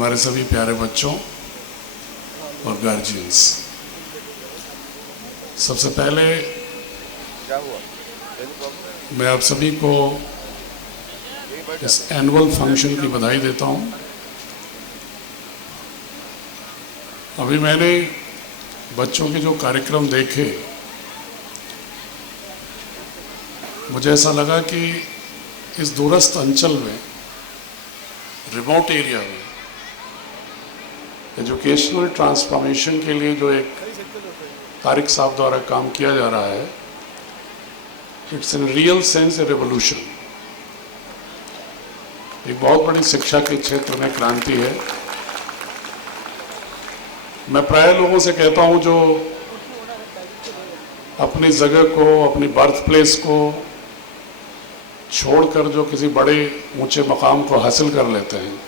हमारे सभी प्यारे बच्चों और गार्जियंस, सबसे पहले मैं आप सभी को इस एनुअल फंक्शन की बधाई देता हूं। अभी मैंने बच्चों के जो कार्यक्रम देखे, मुझे ऐसा लगा कि इस दूरस्थ अंचल में, रिमोट एरिया में एजुकेशनल ट्रांसफॉर्मेशन के लिए जो एक तारिक साहब द्वारा काम किया जा रहा है, it's in real sense A revolution. एक बहुत बड़ी शिक्षा के क्षेत्र में क्रांति है। मैं प्राय लोगों से कहता हूं जो अपनी जगह को, अपनी बर्थ प्लेस को छोड़कर जो किसी बड़े ऊंचे मकाम को हासिल कर लेते हैं,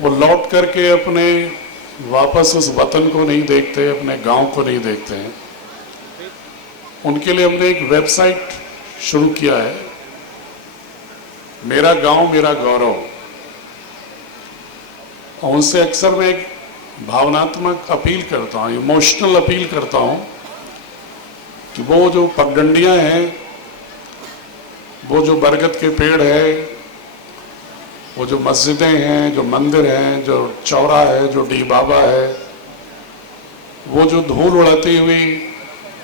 वो लौट करके अपने वापस उस वतन को नहीं देखते, अपने गांव को नहीं देखते हैं। उनके लिए हमने एक वेबसाइट शुरू किया है, मेरा गांव मेरा गौरव। और उनसे अक्सर मैं एक भावनात्मक अपील करता हूँ, इमोशनल अपील करता हूँ कि वो जो पगडंडियाँ हैं, वो जो बरगद के पेड़ है, वो जो मस्जिदें हैं, जो मंदिर हैं, जो चौरा है, जो डी बाबा है, वो जो धूल उड़ाती हुई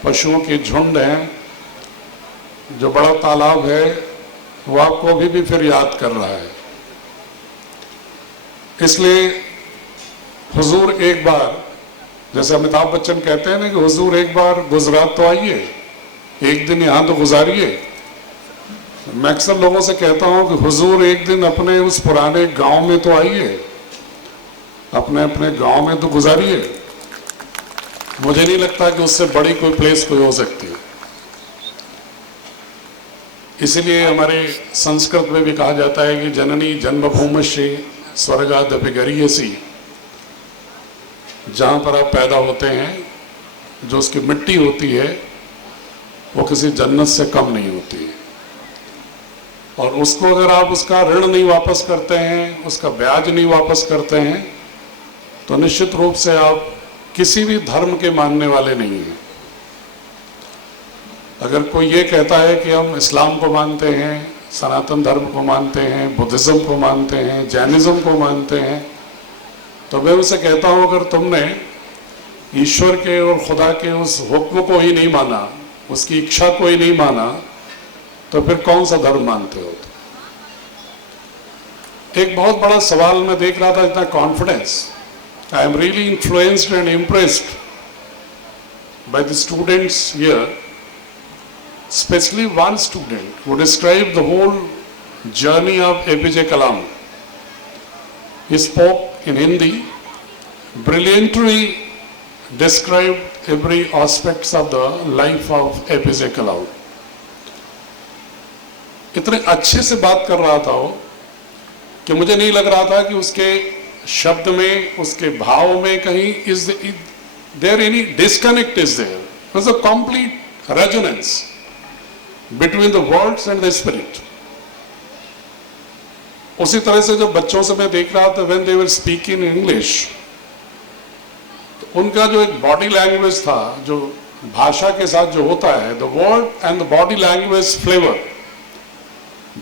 पशुओं के झुंड हैं, जो बड़ा तालाब है, वो आपको अभी भी फिर याद कर रहा है। इसलिए हुजूर एक बार, जैसे अमिताभ बच्चन कहते हैं ना कि हुजूर एक बार गुजरात तो आइए, एक दिन यहाँ तो गुजारिए। मैं अक्सर लोगों से कहता हूँ कि हुजूर एक दिन अपने उस पुराने गांव में तो आइए, अपने अपने गांव में तो गुजारिए। मुझे नहीं लगता कि उससे बड़ी कोई प्लेस कोई हो सकती है। इसीलिए हमारे संस्कृत में भी कहा जाता है कि जननी जन्मभूमिश्च स्वर्गादपि गरीयसी। जहाँ पर आप पैदा होते हैं, जो उसकी मिट्टी होती है, वो किसी जन्नत से कम नहीं होती है। और उसको अगर आप उसका ऋण नहीं वापस करते हैं, उसका ब्याज नहीं वापस करते हैं, तो निश्चित रूप से आप किसी भी धर्म के मानने वाले नहीं हैं। अगर कोई ये कहता है कि हम इस्लाम को मानते हैं, सनातन धर्म को मानते हैं, बुद्धिज्म को मानते हैं, जैनिज्म को मानते हैं, तो मैं उसे कहता हूँ अगर तुमने ईश्वर के और खुदा के उस हुक्म को ही नहीं माना, उसकी इच्छा को ही नहीं माना, तो फिर कौन सा धर्म मानते हो? एक बहुत बड़ा सवाल मैं देख रहा था, इतना confidence. I am really influenced and impressed by the students here, specially one student who described the whole journey of APJ Kalam. He spoke in Hindi, brilliantly described every aspects of the life of APJ Kalam. इतने अच्छे से बात कर रहा था वो कि मुझे नहीं लग रहा था कि उसके शब्द में, उसके भाव में कहीं is there any disconnect is there. there's a complete resonance between the words and the spirit. उसी तरह से जब बच्चों से मैं देख रहा था when they were speaking English, तो उनका जो एक बॉडी लैंग्वेज था, जो भाषा के साथ जो होता है, the word and the body language flavor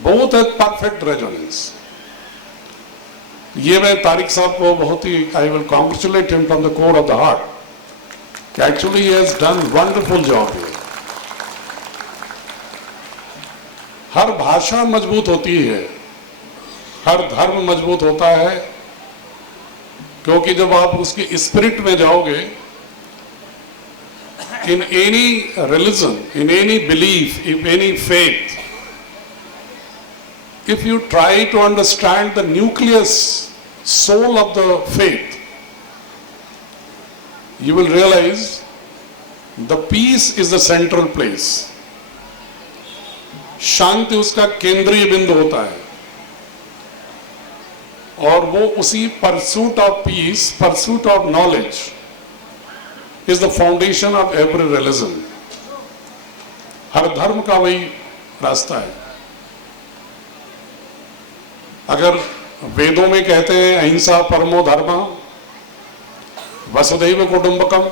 both have perfect resonance. ये मैं तारिक साहब को बहुत ही, I will congratulate him from the core of the heart. Actually, he has done wonderful job here. हर भाषा मजबूत होती है, हर धर्म मजबूत होता है, क्योंकि जब आप उसकी स्पिरिट में जाओगे, in any religion, in any belief, in any faith, if you try to understand the nucleus, soul of the faith, you will realize the peace is the central place. शांति उसका केंद्रीय बिंदु होता है, और वो उसी pursuit of peace, pursuit of knowledge is the foundation of every religion. हर धर्म का वही रास्ता है। अगर वेदों में कहते हैं अहिंसा परमो धर्म, वसुधैव कुटुंबकम,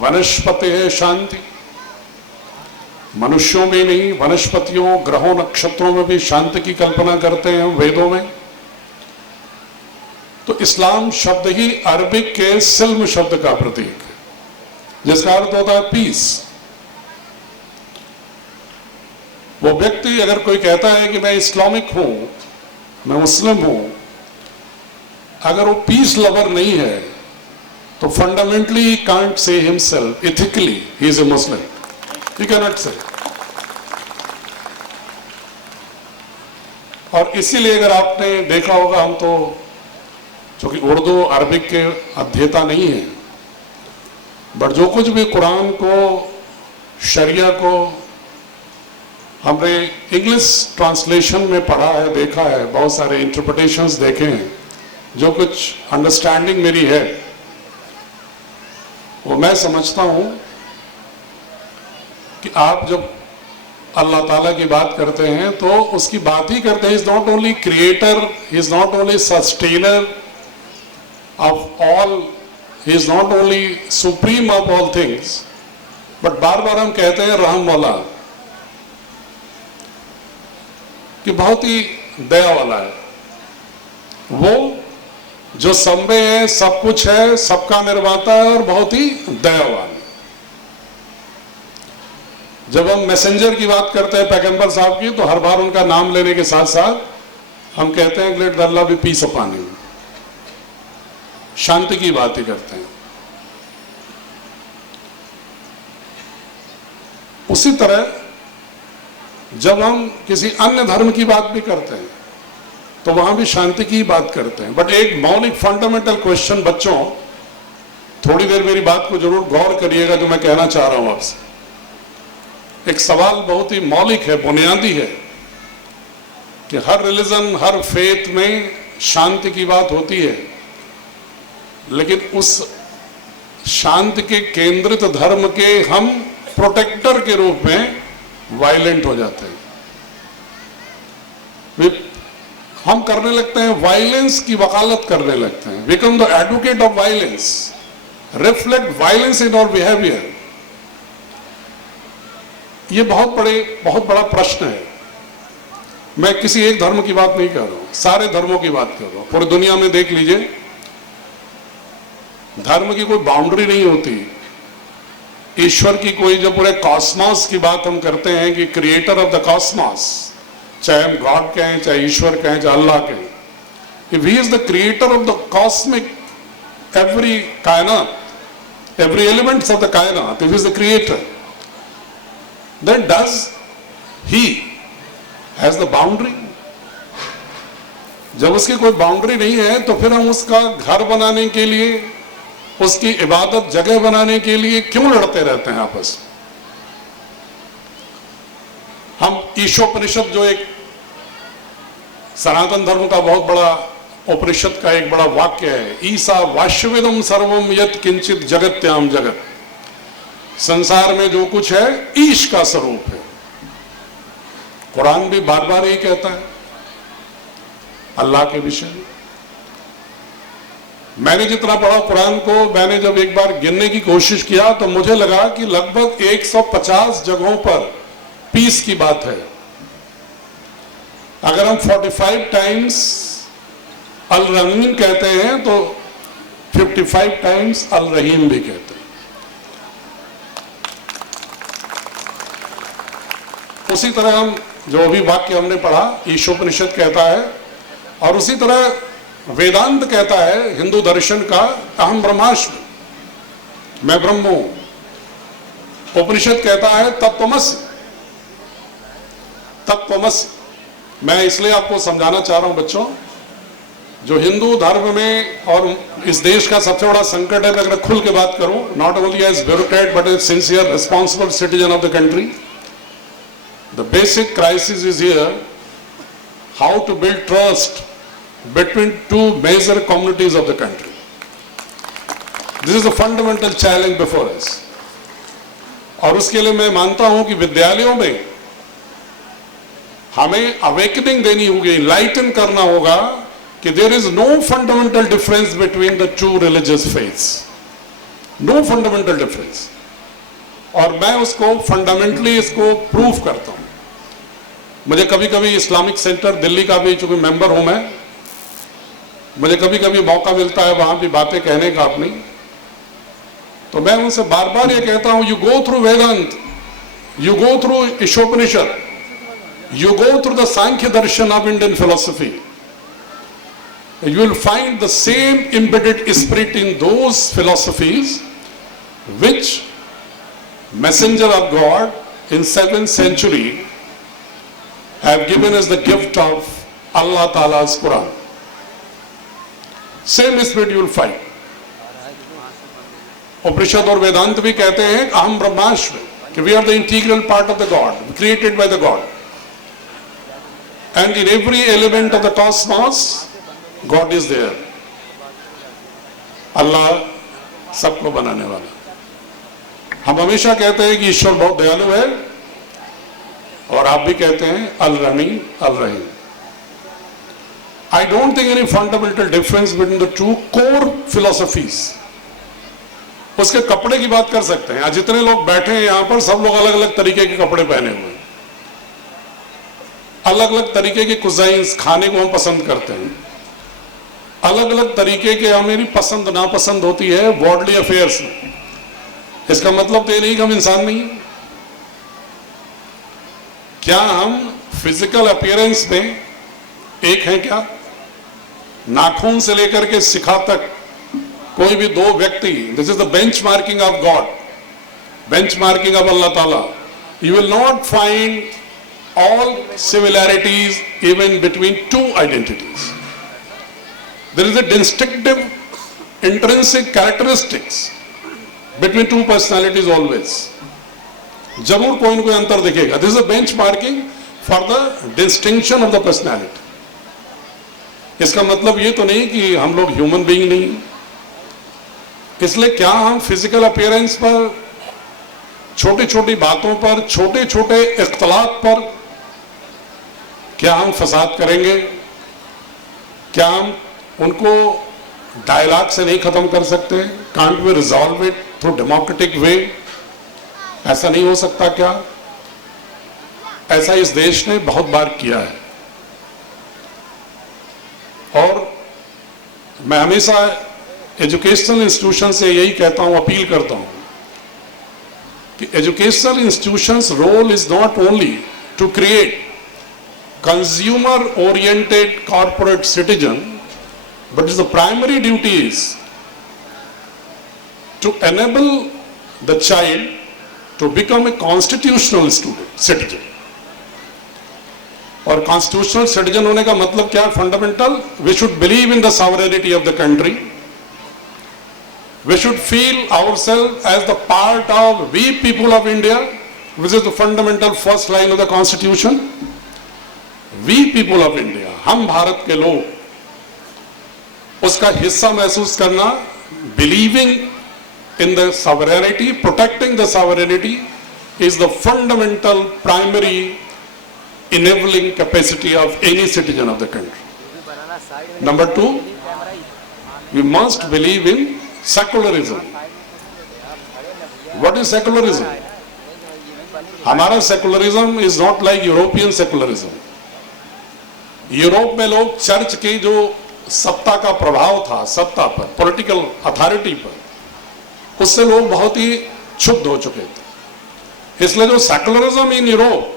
वनस्पति है शांति। मनुष्यों में नहीं, वनस्पतियों, ग्रहों, नक्षत्रों में भी शांति की कल्पना करते हैं वेदों में। तो इस्लाम शब्द ही अरबिक के सिल्म शब्द का प्रतीक है, जिसका अर्थ होता है पीस। वो व्यक्ति अगर कोई कहता है कि मैं इस्लामिक हूं, मैं मुस्लिम हूं, अगर वो पीस लवर नहीं है तो fundamentally he can't say himself ethically he is a Muslim, he can not से। और इसीलिए अगर आपने देखा होगा, हम तो चूंकि उर्दू अरबिक के अध्येता नहीं है, बट जो कुछ भी कुरान को, शरिया को हमने इंग्लिश ट्रांसलेशन में पढ़ा है, देखा है, बहुत सारे इंटरप्रिटेशंस देखे हैं, जो कुछ अंडरस्टैंडिंग मेरी है वो मैं समझता हूं कि आप जब अल्लाह ताला की बात करते हैं तो उसकी बात ही करते हैं, is not only creator, is not only sustainer of all, is not only supreme of all things, but बार बार हम कहते हैं रहम वाला, कि बहुत ही दया वाला है, वो जो सब में है, सब कुछ है, सबका निर्माता है और बहुत ही दयावान है। जब हम मैसेंजर की बात करते हैं पैगंबर साहब की, तो हर बार उनका नाम लेने के साथ साथ हम कहते हैं लेट अल्लाह बी पीस अपॉन हिम, शांति की बात ही करते हैं। उसी तरह जब हम किसी अन्य धर्म की बात भी करते हैं तो वहां भी शांति की बात करते हैं। बट एक मौलिक फंडामेंटल क्वेश्चन, बच्चों थोड़ी देर मेरी बात को जरूर गौर करिएगा जो मैं कहना चाह रहा हूं आपसे। एक सवाल बहुत ही मौलिक है, बुनियादी है, कि हर रिलीजन, हर फेथ में शांति की बात होती है, लेकिन उस शांति के केंद्रित धर्म के हम प्रोटेक्टर के रूप में वायलेंट हो जाते हैं। हम करने लगते हैं वायलेंस की वकालत करने लगते हैं, become the advocate of violence, reflect violence in our behaviour. ये बहुत बड़ा प्रश्न है। मैं किसी एक धर्म की बात नहीं कर रहा हूं, सारे धर्मों की बात कर रहा हूं। पूरी दुनिया में देख लीजिए, धर्म की कोई बाउंड्री नहीं होती, ईश्वर की कोई, जब पूरे कॉस्मॉस की बात हम करते हैं कि क्रिएटर ऑफ द कॉस्मॉस, चाहे हम गॉड कहें, चाहे ईश्वर कहें, चाहे अल्लाह कहें, if he is the creator of the cosmic, every कायनात, एवरी एलिमेंट्स ऑफ द कायनात, if he is the creator, then does he has the boundary? जब उसकी कोई बाउंड्री नहीं है तो फिर हम उसका घर बनाने के लिए, उसकी इबादत जगह बनाने के लिए क्यों लड़ते रहते हैं आपस में? हम ईशोपनिषद, जो एक सनातन धर्म का बहुत बड़ा उपनिषद का एक बड़ा वाक्य है, ईसा वाश्यविदम सर्वम यत् किंचित जगत्याम जगत, संसार में जो कुछ है ईश का स्वरूप है। कुरान भी बार बार यही कहता है अल्लाह के विषय में। मैंने जितना पढ़ा कुरान को, मैंने जब एक बार गिनने की कोशिश किया तो मुझे लगा कि लगभग 150 जगहों पर पीस की बात है। अगर हम 45 टाइम्स अल रहीम कहते हैं तो 55 टाइम्स अल रहीम भी कहते हैं। उसी तरह हम जो अभी वाक्य हमने पढ़ा, ईशोपनिषद कहता है, और उसी तरह वेदांत कहता है, हिंदू दर्शन का, अहम ब्रह्मास्मि, मैं ब्रह्म हूं। उपनिषद कहता है तत्त्वमसि, तत्त्वमसि। मैं इसलिए आपको समझाना चाह रहा हूं बच्चों, जो हिंदू धर्म में और इस देश का सबसे बड़ा संकट है, अगर खुल के बात करूं, not only as bureaucrat but as sincere responsible citizen of the country, the basic crisis is here, how to build trust between two major communities of the country. This is a fundamental challenge before us. और उसके लिए मैं मानता हूं कि विद्यालयों में हमें अवेकनिंग देनी होगी, इनलाइटन करना होगा कि there is no fundamental difference between the two religious faiths, no fundamental difference. और मैं उसको फंडामेंटली इसको प्रूव करता हूं। मुझे कभी कभी इस्लामिक सेंटर दिल्ली का भी, चूंकि मेंबर हूं मैं, मुझे कभी कभी मौका मिलता है वहां भी बातें कहने का अपनी, तो मैं उनसे बार बार ये कहता हूं, you go through Vedanta, you go through Ishopanishad, you go through the Sankhya Darshan of Indian philosophy, you will find the same embedded spirit in those philosophies which messenger of God in 7th century have given us the gift of Allah Ta'ala's Quran. Same spirit you will find. उपनिषद और वेदांत भी कहते हैं अहम ब्रह्मास्मि, कि we are the integral part of the God, created by the God. And in every element of the cosmos, God is there. अल्लाह सबको बनाने वाला। हम हमेशा कहते हैं कि ईश्वर बहुत दयालु है, और आप भी कहते हैं अल रहीम अल रहीम। I don't think any fundamental difference between the two core philosophies. उसके कपड़े की बात कर सकते हैं। आज जितने लोग बैठे हैं यहाँ पर, सब लोग अलग अलग तरीके के कपड़े पहने हुए हैं, अलग अलग तरीके के कुजाइंस, खाने को हम पसंद करते हैं, अलग अलग तरीके के हमारी पसंद नापसंद होती है वर्ल्डली अफेयर्स में। इसका मतलब तो ये नहीं कि हम इंसान नहीं हैं। क्या हम फिजिकल अपीयरेंस में एक हैं? क्या नाखून से लेकर के शिखा तक कोई भी दो व्यक्ति, this is the benchmarking of God, benchmarking of Allah Taala, you will not find all similarities even between two identities. There is a distinctive intrinsic characteristics between two personalities always. जरूर कोई न कोई अंतर दिखेगा. This is a benchmarking for the distinction of the personality. इसका मतलब ये तो नहीं कि हम लोग ह्यूमन बीइंग नहीं। इसलिए क्या हम फिजिकल अपीयरेंस पर, छोटी छोटी बातों पर, छोटे छोटे इख्तलाफ पर क्या हम फसाद करेंगे? क्या हम उनको डायलॉग से नहीं खत्म कर सकते? Can't we resolve it through democratic way? ऐसा नहीं हो सकता क्या? ऐसा इस देश ने बहुत बार किया है। और मैं हमेशा एजुकेशनल इंस्टीट्यूशन से यही कहता हूं, अपील करता हूं कि educational institutions role is not only to create consumer oriented corporate citizen, but the primary duty is to enable the child to become a constitutional citizen. और constitutional citizen होने का मतलब क्या है? Fundamental, we should believe in the sovereignty of the country, we should feel ourselves as the part of we people of India, which is the fundamental first line of the constitution. We people of India, हम भारत के लोग, उसका हिस्सा महसूस करना, believing in the sovereignty, protecting the sovereignty is the fundamental primary enabling capacity of any citizen of the country. Number 2, we must believe in secularism. What is secularism? हमारा secularism is not like European secularism. Europe में लोग church की जो सत्ता का प्रभाव था, सत्ता पर, पॉलिटिकल अथॉरिटी पर, उससे लोग बहुत ही क्षुब्ध हो चुके थे। इसलिए जो secularism in Europe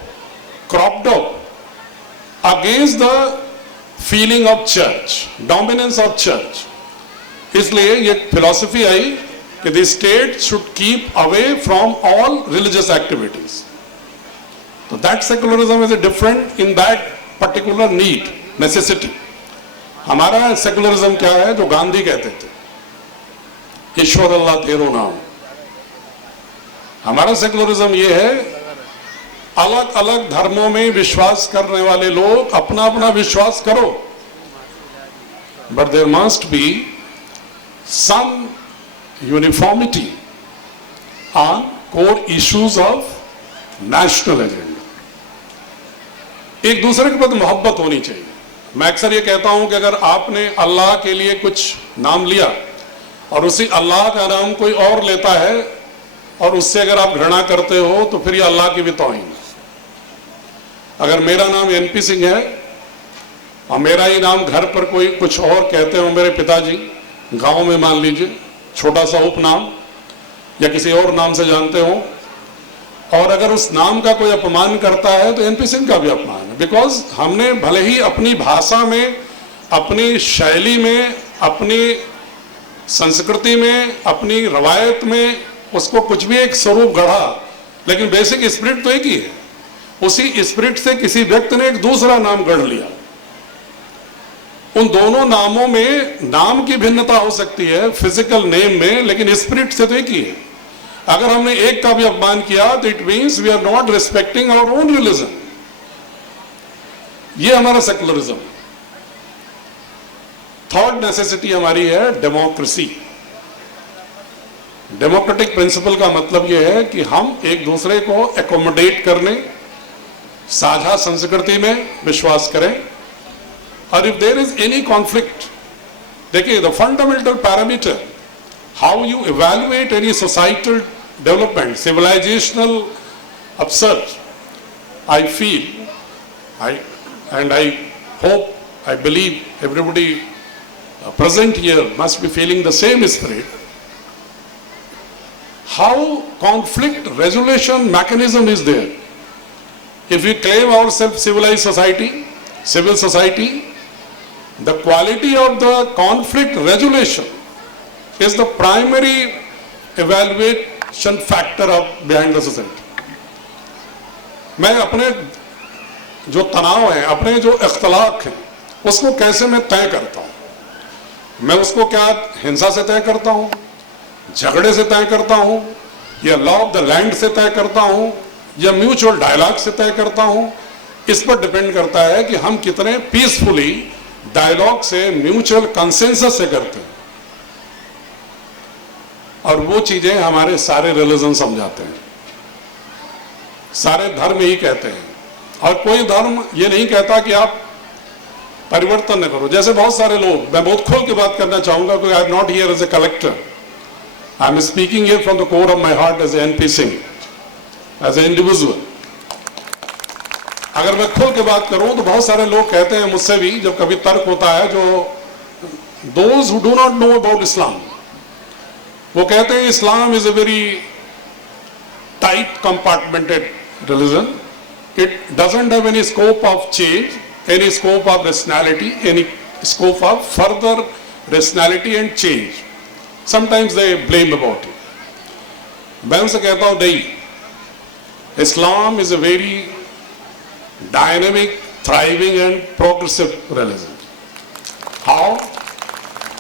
cropped up against the feeling of church, dominance of church, इसलिए ये फिलॉसफी आई कि the state should keep away from all religious activities. तो that secularism is different in that particular need, necessity. हमारा secularism क्या है? जो गांधी कहते थे, ईश्वर अल्लाह तेरो नाम. हमारा सेकुलरिज्म ये है, अलग अलग धर्मों में विश्वास करने वाले लोग अपना अपना विश्वास करो, but there must be some uniformity on core issues of national agenda. एक दूसरे के प्रति मोहब्बत होनी चाहिए। मैं अक्सर ये कहता हूं कि अगर आपने अल्लाह के लिए कुछ नाम लिया और उसी अल्लाह का नाम कोई और लेता है और उससे अगर आप घृणा करते हो तो फिर ये अल्लाह की भी तौहीन है। अगर मेरा नाम एनपी सिंह है और मेरा ही नाम घर पर कोई कुछ और कहते हो, मेरे पिताजी गांव में मान लीजिए छोटा सा उपनाम या किसी और नाम से जानते हो, और अगर उस नाम का कोई अपमान करता है तो एनपी सिंह का भी अपमान है। बिकॉज हमने भले ही अपनी भाषा में, अपनी शैली में, अपनी संस्कृति में, अपनी रवायत में उसको कुछ भी एक स्वरूप गढ़ा, लेकिन बेसिक स्पिरिट तो एक ही है। उसी स्पिरिट से किसी व्यक्ति ने एक दूसरा नाम गढ़ लिया। उन दोनों नामों में नाम की भिन्नता हो सकती है फिजिकल नेम में, लेकिन स्पिरिट से तो एक ही है। अगर हमने एक का भी अपमान किया तो it means we are not respecting our own religion. ये हमारा सेकुलरिज्म। थर्ड नेसेसिटी हमारी है डेमोक्रेसी। डेमोक्रेटिक प्रिंसिपल का मतलब यह है कि हम एक दूसरे को एकोमोडेट करने, साझा संस्कृति में विश्वास करें, और if there is any conflict, देखिए the fundamental parameter how you evaluate any societal development, civilizational upsurge, I feel and I hope, I believe everybody present here must be feeling the same spirit. How conflict resolution mechanism is there? If we claim ourselves civilized society, civil society, the quality of the conflict resolution is the primary evaluation factor of behind the society. मैं अपने जो तनाव है, अपने जो इख्तलाफ हैं, उसको कैसे मैं तय करता हूं? मैं उसको क्या हिंसा से तय करता हूं, झगड़े से तय करता हूं, या लॉ ऑफ द लैंड से तय करता हूं, या म्यूचुअल डायलॉग से तय करता हूं? इस पर डिपेंड करता है कि हम कितने पीसफुली डायलॉग से, म्यूचुअल कंसेंसस से करते हैं। और वो चीजें हमारे सारे रिलीजन समझाते हैं, सारे धर्म ही कहते हैं। और कोई धर्म ये नहीं कहता कि आप परिवर्तन न करो। जैसे बहुत सारे लोग, मैं बहुत खुल के बात करना चाहूंगा क्योंकि I am not here as a collector, I am speaking here from the core of my heart as NP Singh, as a individual. अगर मैं खुल के बात करूं तो बहुत सारे लोग कहते हैं मुझसे भी, जब कभी तर्क होता है, जो those who do not know about Islam, वो कहते हैं Islam is a very tight compartmented religion. It doesn't have any scope of change, any scope of rationality, any scope of further rationality and change. Sometimes they blame about it. मैं उनसे कहता हूँ नहीं, Islam is a very dynamic, thriving and progressive religion. How?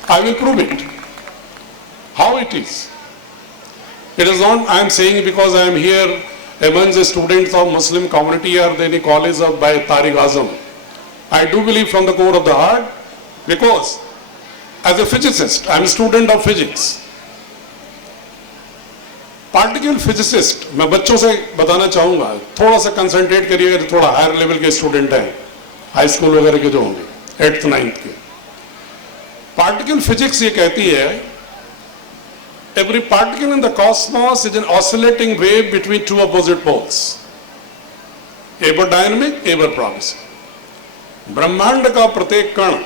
I will prove it. How it is? It is not I am saying because I am here among the students of Muslim community or any college of by Tariq Azam. I do believe from the core of the heart, because as a physicist, I am a student of physics. Particle physicist, मैं बच्चों से बताना चाहूँगा, थोड़ा सा concentrate करिएगा, थोड़ा higher level के स्टूडेंट हैं, हाई स्कूल वगैरह के जो होंगे, 8th 9th के। पार्टिकल फिजिक्स ये कहती है every particle in the cosmos is an oscillating wave between two opposite poles, ever dynamic, ever progressive. ब्रह्मांड का प्रत्येक कण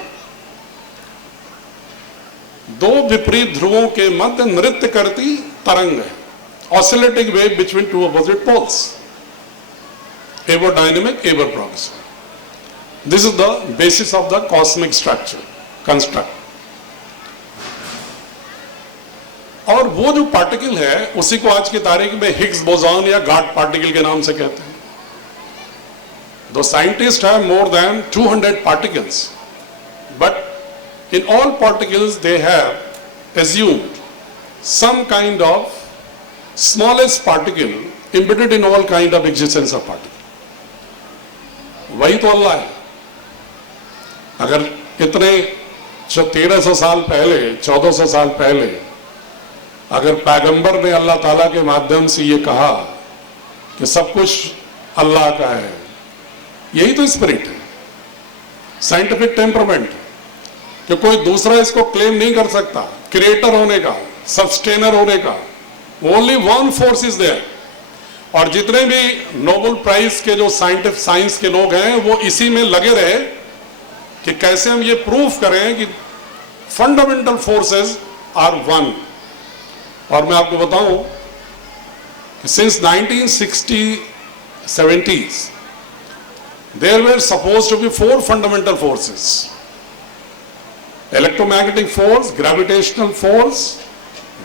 दो विपरीत ध्रुवों के मध्य नृत्य करती तरंग है, oscillating wave between two opposite poles, ever dynamic, ever progressive. This is the basis of the cosmic structure, construct. और वो जो पार्टिकल है उसी को आज की तारीख में हिग्स बोसॉन या गॉड पार्टिकल के नाम से कहते हैं। The scientists have more than 200 particles, but in all particles they have assumed some kind of smallest particle embedded in all kind of existence of particle. वही तो अल्लाह है। अगर इतने 1300 साल पहले, 1400 साल पहले अगर पैगंबर ने अल्लाह ताला के माध्यम से ये कहा कि सब कुछ अल्लाह का है, यही तो स्पिरिट है, साइंटिफिक टेम्परामेंट, कि कोई दूसरा इसको क्लेम नहीं कर सकता क्रिएटर होने का, सस्टेनर होने का। Only one force is there. और जितने भी नोबेल प्राइज के जो साइंस के लोग हैं वो इसी में लगे रहे कि कैसे हम ये प्रूफ करें कि फंडामेंटल फोर्सेस आर वन। और मैं आपको बताऊं कि since 1960-70s there were supposed to be 4 fundamental forces: electromagnetic force, gravitational force,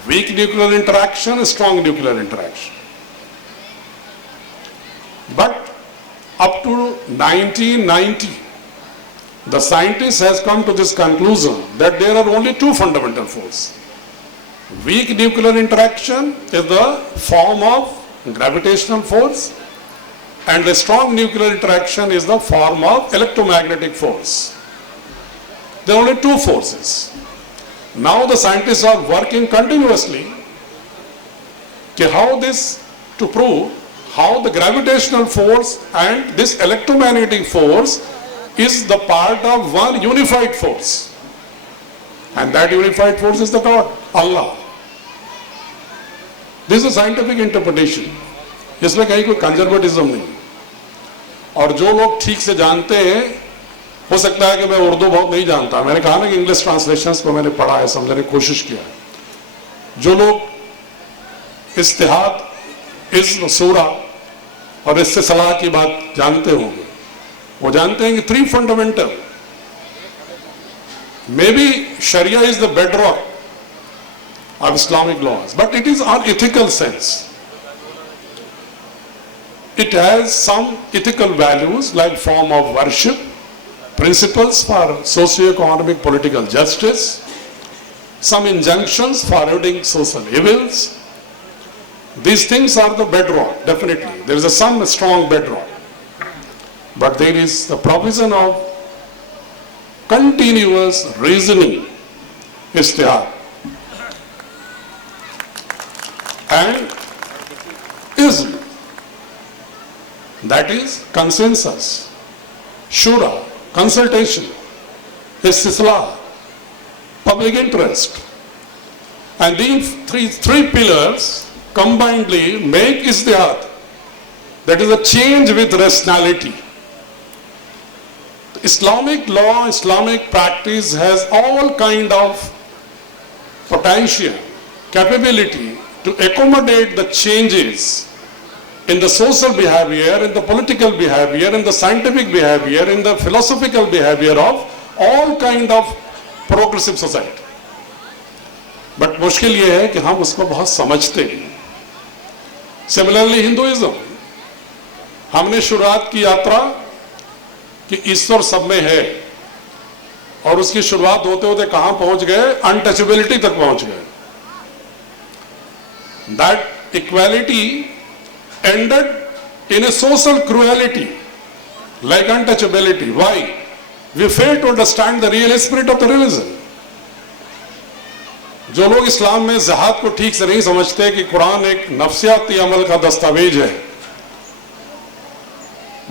weak nuclear interaction, strong nuclear interaction. But up to 1990 the scientist has come to this conclusion that there are only 2 fundamental forces. Weak nuclear interaction is the form of gravitational force, and the strong nuclear interaction is the form of electromagnetic force. There are only 2 forces. Now the scientists are working continuously to prove how the gravitational force and this electromagnetic force is the part of one unified force, and that unified force is the God, Allah. This is a scientific interpretation. इसमें कहीं कोई conservatism नहीं। और जो लोग ठीक से जानते हैं, हो सकता है कि मैं उर्दू बहुत नहीं जानता, मैंने कहा ना कि इंग्लिश ट्रांसलेशंस को मैंने पढ़ा है, समझने की कोशिश किया है। जो लोग इस्तिहाद, इज़्म, सूरा और इससे सलाह की बात जानते होंगे, वो जानते हैं कि 3 fundamental, may be sharia is the bedrock of Islamic laws, but it is on ethical sense. It has some ethical values like form of worship, principles for socio-economic political justice, some injunctions forwarding social evils. These things are the bedrock, definitely. There is some strong bedrock. But there is the provision of continuous reasoning, istihad, and ism, that is consensus, shura, consultation, istislah, public interest. And these three pillars combinedly make istihad, that is a change with rationality. Islamic law, Islamic practice has all kind of potential, capability to accommodate the changes in the social behavior, in the political behavior, in the scientific behavior, in the philosophical behavior of all kind of progressive society. But मुश्किल ये है कि हम उसको बहुत समझते हैं। Similarly, Hinduism, हमने शुरुआत की यात्रा कि ईश्वर सब में है, और उसकी शुरुआत होते होते कहां पहुंच गए? अनटचेबिलिटी तक पहुंच गए। That equality ended in a social cruelty like untouchability. Why? We fail to understand the real spirit of the religion. जो लोग इस्लाम में ज़हाद को ठीक से नहीं समझते कि कुरान एक नफ्सियाती अमल का दस्तावेज है,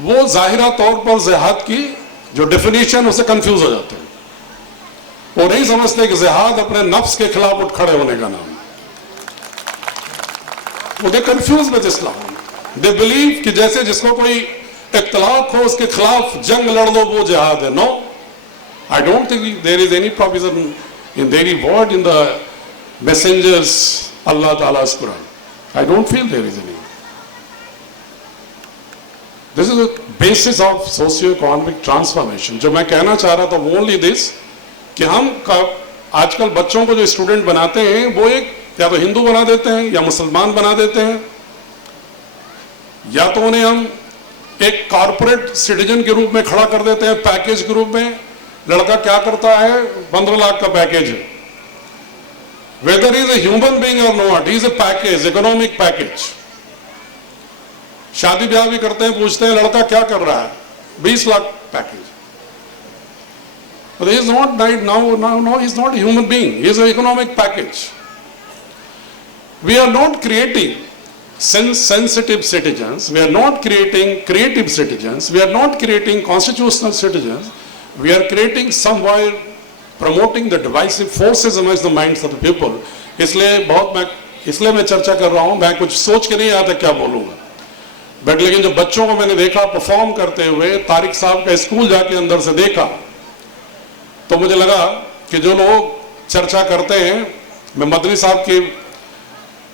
वो जाहिरा तौर पर ज़हाद की जो डेफिनेशन उससे कंफ्यूज हो जाते हैं। वो नहीं समझते कि ज़हाद अपने नफ्स के खिलाफ उठ खड़े होने का नाम है। वो they confuse with Islam. They believe कि जैसे जिसको कोई इख्तिलाफ हो उसके खिलाफ जंग लड़ लो वो जिहाद है। No, I don't think there is any provision in their word in the messengers Allah ताला's Quran. I don't feel there is any. This is the basis of socio-economic transformation. जो मैं कहना चाह रहा था वो ओनली दिस कि हम आजकल बच्चों को जो स्टूडेंट बनाते हैं वो एक या तो हिंदू बना देते हैं या मुसलमान बना देते हैं, या तो उन्हें हम एक कॉर्पोरेट सिटीजन के रूप में खड़ा कर देते हैं पैकेज के रूप में। लड़का क्या करता है? 15 लाख का पैकेज है। Whether is a human being और not, is a package, economic package. शादी ब्याह भी करते हैं, पूछते हैं लड़का क्या कर रहा है? 20 lakh package. But he is not right now. He is not a human being. He is an economic package. We are not creating sensitive citizens, we are not creating creative citizens, we are not creating constitutional citizens, we are creating somewhere promoting the divisive forces amongst the minds of the people. इसलिए मैं चर्चा कर रहा हूं, मैं कुछ सोच के नहीं आता क्या बोलूंगा, बट लेकिन जब बच्चों को मैंने देखा परफॉर्म करते हुए, तारिक साहब का स्कूल जाके अंदर से देखा, तो मुझे लगा कि जो लोग चर्चा करते हैं, मैं मदनी साहब की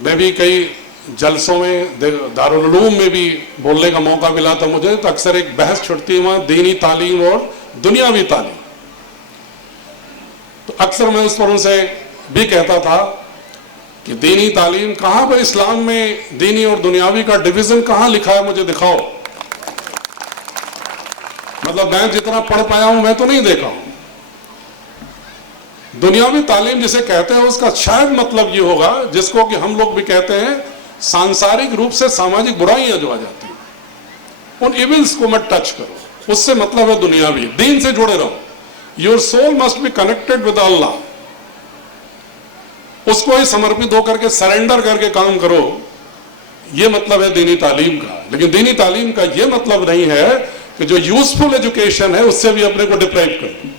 मैं भी कई जलसों में दारुल उलूम में भी बोलने का मौका मिला था मुझे, तो अक्सर एक बहस छुड़ती है वहां दीनी तालीम और दुनियावी तालीम। तो अक्सर मैं उस पर उनसे भी कहता था कि दीनी तालीम कहां पर इस्लाम में दीनी और दुनियावी का डिवीजन कहां लिखा है, मुझे दिखाओ। मतलब मैं जितना पढ़ पाया हूं मैं तो नहीं देखा हूं। दुनियावी तालीम जिसे कहते हैं उसका शायद मतलब ये होगा, जिसको कि हम लोग भी कहते हैं सांसारिक रूप से सामाजिक बुराइयां जो आ जाती हैं, उन इविल्स को मत टच करो, उससे मतलब है दुनियावी। दीन से जुड़े रहो, your soul must be connected with Allah, उसको ही समर्पित होकर के सरेंडर करके काम करो, ये मतलब है दीनी तालीम का। लेकिन दीनी तालीम का ये मतलब नहीं है कि जो यूजफुल एजुकेशन है उससे भी अपने को डिप्राइव करो।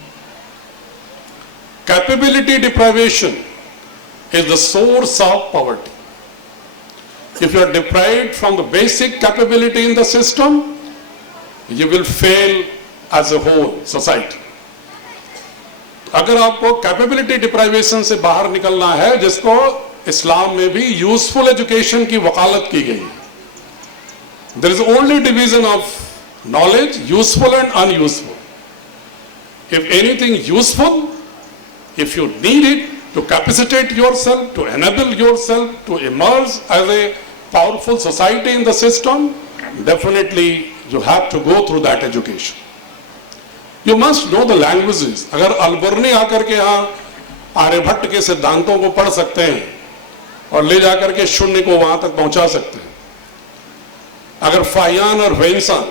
Capability deprivation is the source of poverty. If you are deprived from the basic capability in the system, you will fail as a whole society. अगर आपको कैपेबिलिटी डिप्राइवेशन से बाहर निकलना है, जिसको इस्लाम में भी यूजफुल एजुकेशन की वकालत की गई है, there is only division of knowledge, useful and unuseful. If anything useful, if you need it to capacitate yourself, to enable yourself to emerge as a powerful society in the system, definitely you have to go through that education. You must know the languages. अगर अलबर्नी आकर के यहाँ आर्यभट्ट के सिद्धांतों को पढ़ सकते हैं और ले जाकर के शून्य को वहां तक पहुंचा सकते हैं, अगर फाहियान और वेन्सान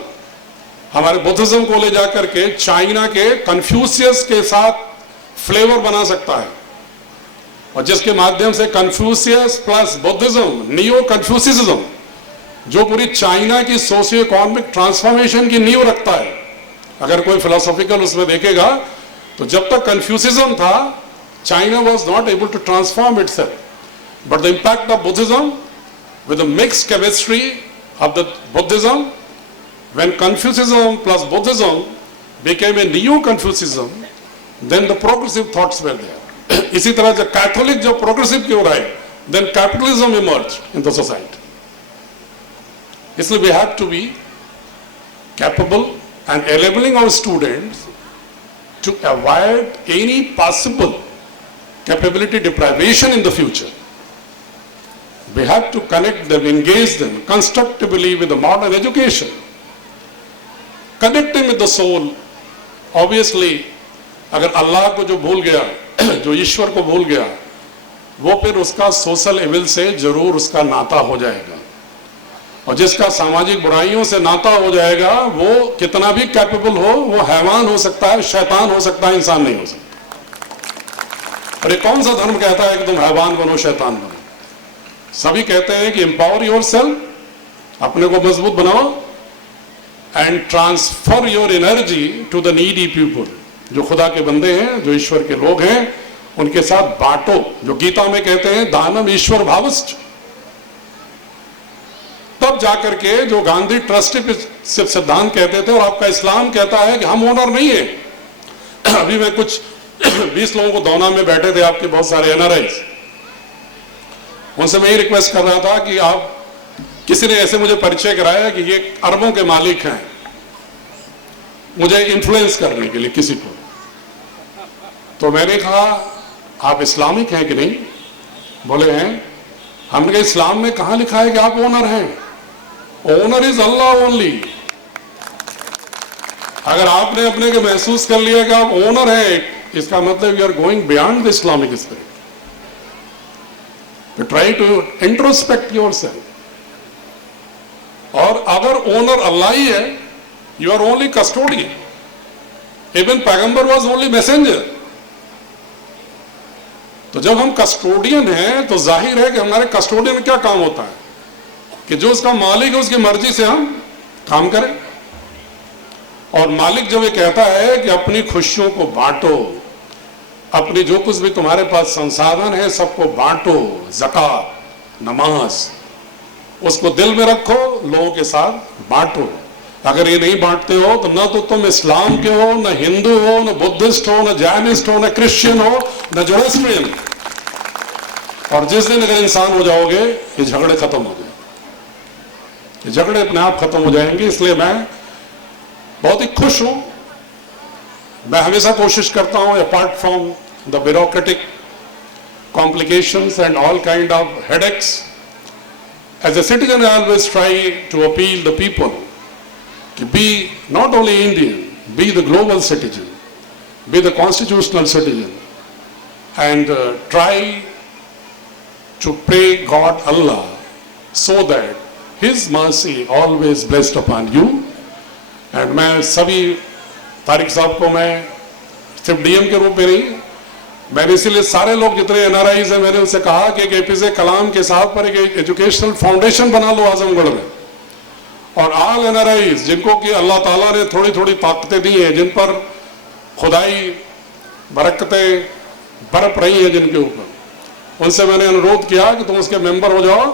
हमारे बुद्धिज्म को ले जाकर के चाइना के कन्फ्यूशियस के साथ फ्लेवर बना सकता है, और जिसके माध्यम से कन्फ्यूशियस प्लस बुद्धिज्म, नियो कन्फ्यूसिज्म, जो पूरी चाइना की सोशियो इकोनॉमिक ट्रांसफॉर्मेशन की नींव रखता है, अगर कोई फिलोसॉफिकल उसमें देखेगा तो जब तक कन्फ्यूसिज्म था, China was not able to transform itself, but the impact of Buddhism with the mixed chemistry of the Buddhism, when Confucianism plus Buddhism became a neo Confucianism, then the progressive thoughts were there. इसी तरह जब Catholic जब progressive की ओर आए, then capitalism emerged in the society. इसलिए we have to be capable and enabling our students to avoid any possible capability deprivation in the future. We have to connect them, engage them constructively with the modern education. Connecting with the soul, obviously, अगर अल्लाह को जो भूल गया, जो ईश्वर को भूल गया, वो फिर उसका सोशल इविल से जरूर उसका नाता हो जाएगा, और जिसका सामाजिक बुराइयों से नाता हो जाएगा, वो कितना भी कैपेबल हो, वो हैवान हो सकता है, शैतान हो सकता है, इंसान नहीं हो सकता। और ये कौन सा धर्म कहता है कि तुम हैवान बनो, शैतान बनो? सभी कहते हैं कि एम्पावर योरसेल्फ, अपने को मजबूत बनाओ, and transfer your energy to the needy people. जो खुदा के बंदे हैं, जो ईश्वर के लोग हैं, उनके साथ बांटो, जो गीता में कहते हैं दानम ईश्वर भावश्च। तब जाकर के जो गांधी ट्रस्टी सिद्धांत कहते थे, और आपका इस्लाम कहता है कि हम ओनर नहीं है। अभी मैं कुछ 20 लोगों को दौना में बैठे थे, आपके बहुत सारे एनआरआईज, उनसे मैं ये रिक्वेस्ट कर रहा था कि आप, किसी ने ऐसे मुझे परिचय कराया कि ये अरबों के मालिक हैं, मुझे इन्फ्लुएंस करने के लिए किसी को। तो मैंने कहा आप इस्लामिक हैं कि नहीं? बोले हैं। हमने कहा इस्लाम में कहां लिखा है कि आप ओनर हैं? Owner is Allah only. अगर आपने अपने को महसूस कर लिया कि आप ओनर हैं, इसका मतलब you are going beyond the Islamic spirit. तो ट्राई टू इंट्रोस्पेक्ट योरसेल्फ। और अगर ओनर अल्लाह ही है, you are only custodian. Even Paigambar was only messenger. तो जब हम कस्टोडियन हैं तो जाहिर है कि हमारे कस्टोडियन में क्या काम होता है? कि जो उसका मालिक है उसकी मर्जी से हम काम करें। और मालिक जब ये कहता है कि अपनी खुशियों को बांटो, अपनी जो कुछ भी तुम्हारे पास संसाधन है सबको बांटो, ज़कात, नमाज, उसको दिल में रखो, लोगों के साथ बांटो। अगर ये नहीं बांटते हो तो न तो तुम इस्लाम के हो, न हिंदू हो, न बुद्धिस्ट हो, न जैनिस्ट हो, न क्रिश्चियन हो, न जोरोस्ट्रियन। और जिस दिन अगर इंसान हो जाओगे ये झगड़े खत्म हो जाएंगे, ये झगड़े अपने आप खत्म हो जाएंगे। इसलिए मैं बहुत ही खुश हूं। मैं हमेशा कोशिश करता हूं, apart from the bureaucratic complications and all kind of headaches, as a citizen I always try to appeal the people to be not only Indian, be the global citizen, be the constitutional citizen, and try to pray God Allah so that His mercy always blessed upon you. And मैं सभी तारिक साहब को मैं सिर्फ DM के रूप में नहीं, मैंने इसीलिए सारे लोग जितने एनआरआईज हैं मैंने उनसे कहा कि एपीजे कलाम के साथ पर एक एजुकेशनल फाउंडेशन बना लो आजमगढ़ में, और ऑल एनआरआईज जिनको कि अल्लाह ताला ने थोड़ी थोड़ी ताकतें दी हैं, जिन पर खुदाई बरकतें बरप रही हैं जिनके ऊपर, उनसे मैंने अनुरोध किया कि तुम उसके मेंबर हो जाओ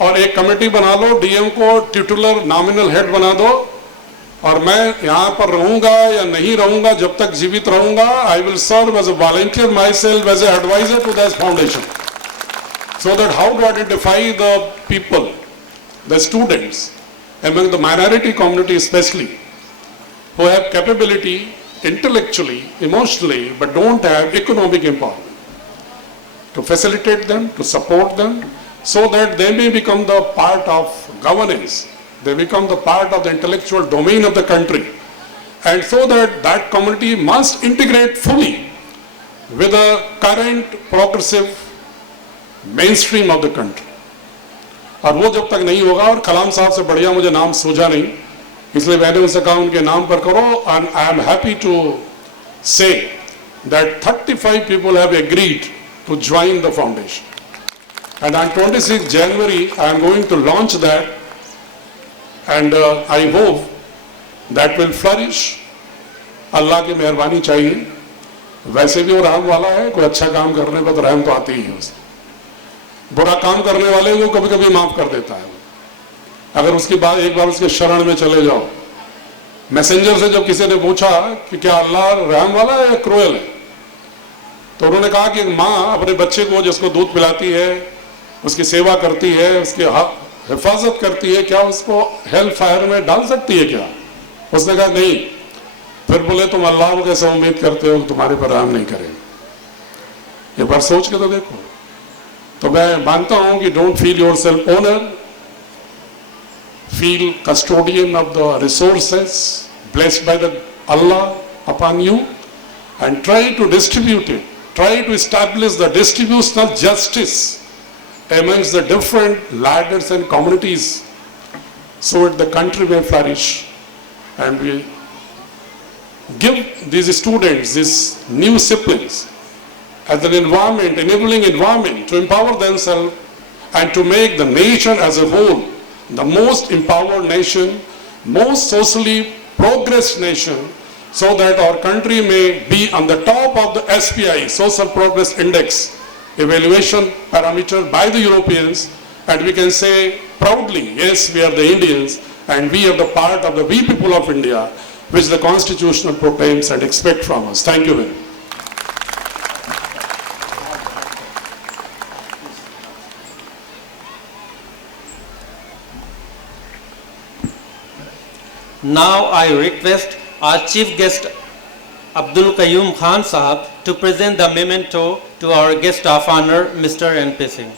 और एक कमेटी बना लो, डीएम को टिटुलर नॉमिनल हेड बना दो, और मैं यहाँ पर रहूंगा या नहीं रहूंगा, जब तक जीवित रहूंगा I will serve as a volunteer my self as advisor to this foundation, so that how to identify the people, the students among the minority community especially, who have capability intellectually, emotionally, but don't have economic empowerment, to facilitate them, to support them, so that they may become the part of governance, they become the part of the intellectual domain of the country, and so that that community must integrate fully with the current progressive mainstream of the country. और वो जब तक नहीं होगा, और कलाम साहब से बढ़िया मुझे नाम सूझा नहीं, इसलिए मैंने उनसे कहा उनके नाम पर करो, and I am happy to say that 35 people have agreed to join the foundation, and on 26 January I am going to launch that, and I hope that will flourish. अल्लाह की मेहरबानी चाहिए, वैसे भी वो रहम वाला है, कोई अच्छा काम करने पर तो रहम तो आती ही है उसे, बुरा काम करने वाले को कभी कभी माफ कर देता है, अगर उसकी बात एक बार उसके शरण में चले जाओ। मैसेंजर से जब किसी ने पूछा कि क्या अल्लाह रहम वाला है या क्रूएल है, तो उन्होंने कहा कि माँ अपने बच्चे को जिसको दूध पिलाती है, उसकी सेवा करती है, उसकी हिफाजत करती है, क्या उसको हेल फायर में डाल सकती है क्या? उसने कहा नहीं। फिर बोले तुम अल्लाह को कैसे उम्मीद करते हो कि तुम्हारे पर रहम नहीं करें? ये बार सोच के तो देखो। तो मैं मानता हूं कि don't feel your self owner, feel custodian of the resources blessed by the Allah upon you, and try to distribute it, try to establish the distributional justice amongst the different ladders and communities, so that the country may flourish, and we give these students, these new siblings, as an environment, enabling environment to empower themselves and to make the nation as a whole the most empowered nation, most socially progressed nation, so that our country may be on the top of the SPI, Social Progress Index, evaluation parameter by the Europeans, and we can say proudly, yes, we are the Indians and we are the part of the we people of India, which the Constitution proclaims and expect from us. Thank you very much. Now I request our chief guest Abdul Qayyum Khan Sahab to present the memento to our guest of honor, Mr. N.P. Singh.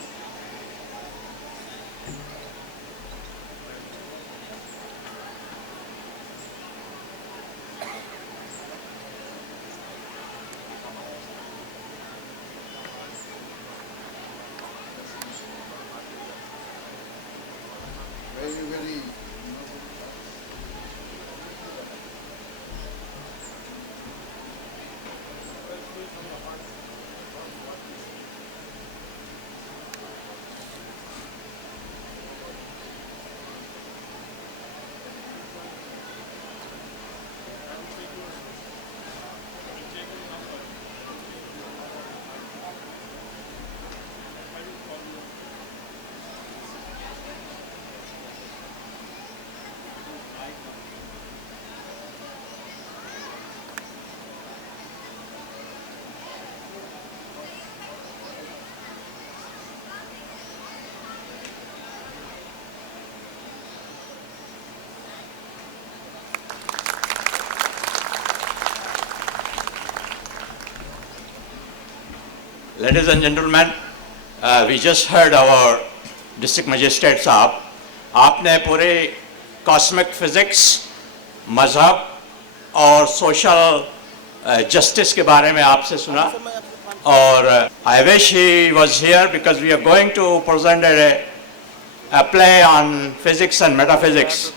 Ladies and gentlemen, we just heard our district magistrate साहब, आपने पूरे cosmic physics, मजहब और social justice के बारे में आपसे सुना, और I wish he was here because we are going to present a play on physics and metaphysics.